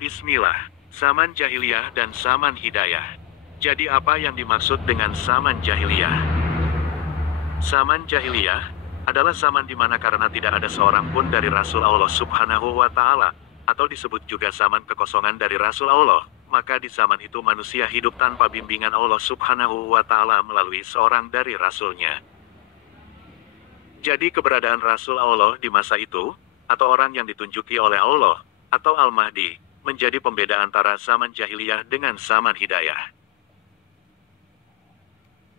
Bismillah, zaman jahiliyah dan zaman hidayah. Jadi apa yang dimaksud dengan zaman jahiliyah? Zaman jahiliyah adalah zaman di mana karena tidak ada seorang pun dari Rasul Allah Subhanahu wa Ta'ala, atau disebut juga zaman kekosongan dari Rasul Allah, maka di zaman itu manusia hidup tanpa bimbingan Allah Subhanahu wa Ta'ala melalui seorang dari Rasulnya. Jadi keberadaan Rasul Allah di masa itu, atau orang yang ditunjuki oleh Allah, atau Al-Mahdi, menjadi pembeda antara zaman jahiliyah dengan zaman hidayah.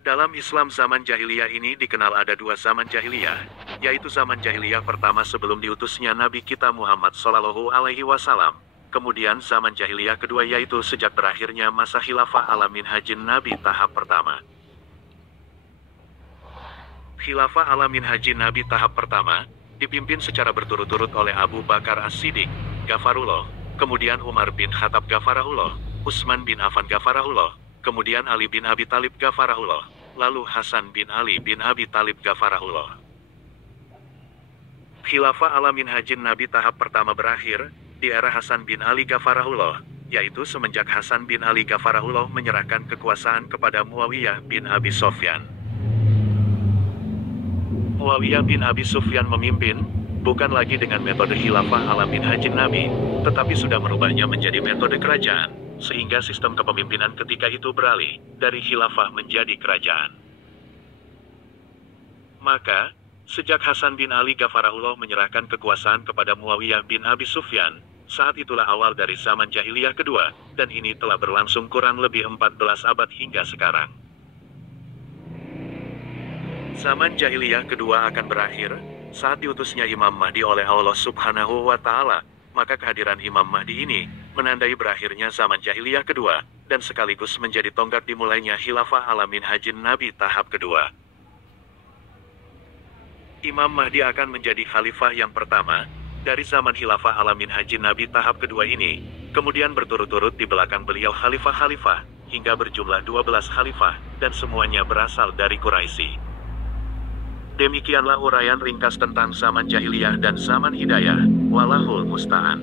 Dalam Islam zaman jahiliyah ini dikenal ada dua zaman jahiliyah, yaitu zaman jahiliyah pertama sebelum diutusnya Nabi kita Muhammad Shallallahu Alaihi Wasallam. Kemudian zaman jahiliyah kedua yaitu sejak berakhirnya masa khilafah ala minhajin Nabi tahap pertama. Khilafah ala minhajin Nabi tahap pertama dipimpin secara berturut-turut oleh Abu Bakar As-Siddiq, Ghafarullah, kemudian Umar bin Khattab Ghafarahullah, Utsman bin Affan Ghafarahullah, kemudian Ali bin Abi Thalib Ghafarahullah, lalu Hasan bin Ali bin Abi Thalib Ghafarahullah. Khilafah ala minhajin Nabi tahap pertama berakhir di era Hasan bin Ali Ghafarahullah, yaitu semenjak Hasan bin Ali Ghafarahullah menyerahkan kekuasaan kepada Muawiyah bin Abi Sufyan. Muawiyah bin Abi Sufyan memimpin, bukan lagi dengan metode khilafah ala minhajin Nabi, tetapi sudah merubahnya menjadi metode kerajaan, sehingga sistem kepemimpinan ketika itu beralih dari khilafah menjadi kerajaan. Maka, sejak Hasan bin Ali Ghafarahullah menyerahkan kekuasaan kepada Muawiyah bin Abi Sufyan, saat itulah awal dari zaman jahiliyah kedua, dan ini telah berlangsung kurang lebih 14 abad hingga sekarang. Zaman jahiliyah kedua akan berakhir saat diutusnya Imam Mahdi oleh Allah Subhanahu wa Ta'ala, maka kehadiran Imam Mahdi ini menandai berakhirnya zaman jahiliyah kedua, dan sekaligus menjadi tonggak dimulainya khilafah ala minhajin Nabi tahap kedua. Imam Mahdi akan menjadi khalifah yang pertama dari zaman khilafah ala minhajin Nabi tahap kedua ini, kemudian berturut-turut di belakang beliau khalifah-khalifah, hingga berjumlah 12 khalifah, dan semuanya berasal dari Quraisy. Demikianlah uraian ringkas tentang zaman jahiliyah dan zaman hidayah. Wallahul musta'an.